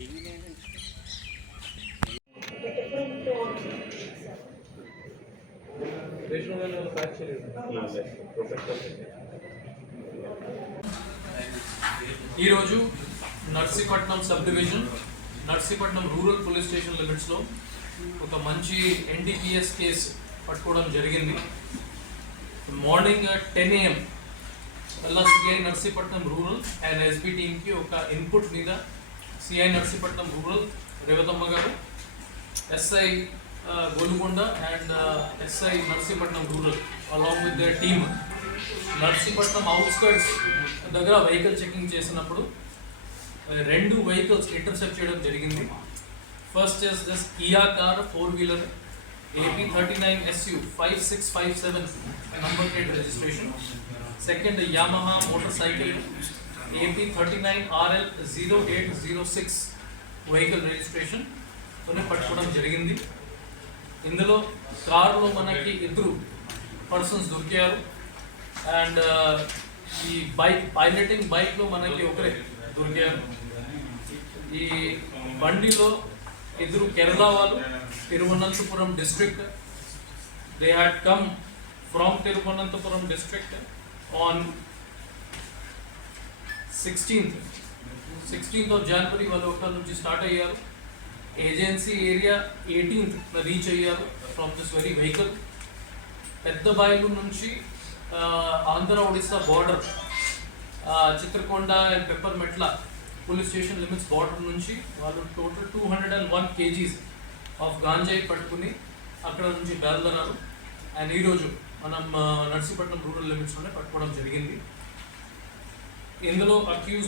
ఈరోజు Narsipatnam sub division Narsipatnam rural police station లిమిట్స్లో ఒక మంచి ఎన్డీపీఎస్ కేసు పట్టుకోవడం జరిగింది. మార్నింగ్ 10 AM అలా CI Narsipatnam rural and SB టీమ్కి ఒక ఇన్పుట్ మీద సిఐ నర్సీపట్నం రూరల్ రేవతమ్మ గారు, SI Golukonda and SI Narsipatnam rural along with the team Narsipatnam outskirts దగ్గర వెహికల్ చెకింగ్ చేసినప్పుడు 2 వెహికల్స్ ఇంటర్సెప్ట్ చేయడం జరిగింది. First is this Kia car 4-wheeler AP39SU 5657 number plate registration. Second Yamaha motorcycle AP39RL 0806 vehicle registration తోనే పట్టుకోవడం జరిగింది. ఇందులో కార్లో మనకి 2 పర్సన్స్ దొరికారు అండ్ ఈ పైలటింగ్ బైక్లో మనకి ఒకరే దొరికారు. ఈ బండిలో 2 కేరళ వాళ్ళు, Thiruvananthapuram district. They had come from Thiruvananthapuram district on 16th of January వాళ్ళు ఒకటి నుంచి స్టార్ట్ అయ్యారు. ఏజెన్సీ ఏరియా 18th రీచ్ అయ్యారు ఫ్రమ్ దిస్ వెరీ వెహికల్. పెద్ద బాయిలు నుంచి ఆంధ్ర ఒడిస్సా బార్డర్ చిత్రకొండ అండ్ పెప్పర్మెట్ల పోలీస్ స్టేషన్ లిమిట్స్ బార్డర్ నుంచి వాళ్ళు టోటల్ 201 kgs ఆఫ్ గాంజాయి పట్టుకుని అక్కడ నుంచి బయలుదేరారు. అండ్ ఈరోజు మనం నర్సీపట్నం రూరల్ లిమిట్స్లోనే పట్టుకోవడం జరిగింది. ఇందులో అక్యూజ్